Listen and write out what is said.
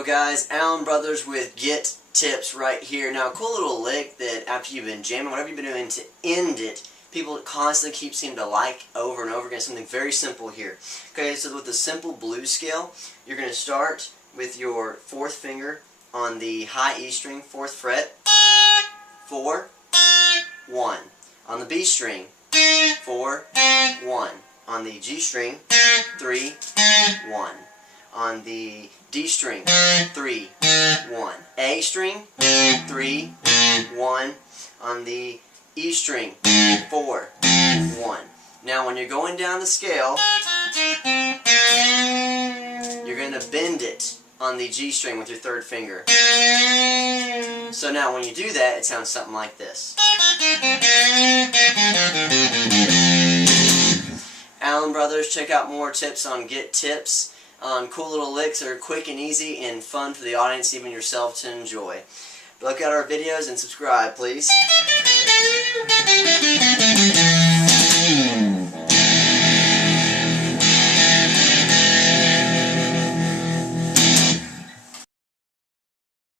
go guys, Allen Brothers with Get Tips right here. Now a cool little lick that after you've been jamming, whatever you've been doing to end it, people constantly keep seeming to like over and over again. Something very simple here. Okay, so with the simple blues scale, you're going to start with your fourth finger on the high E string, 4th fret, 4, 1. On the B string, 4, 1. On the G string, 3, 1. On the D string, 3, 1. A string, 3, 1. On the E string, 4, 1. Now when you're going down the scale, you're going to bend it on the G string with your 3rd finger. So now when you do that, it sounds something like this. Allen Brothers, check out more tips on Get Tips on cool little licks that are quick and easy and fun for the audience, even yourself, to enjoy. Look at our videos and subscribe, please.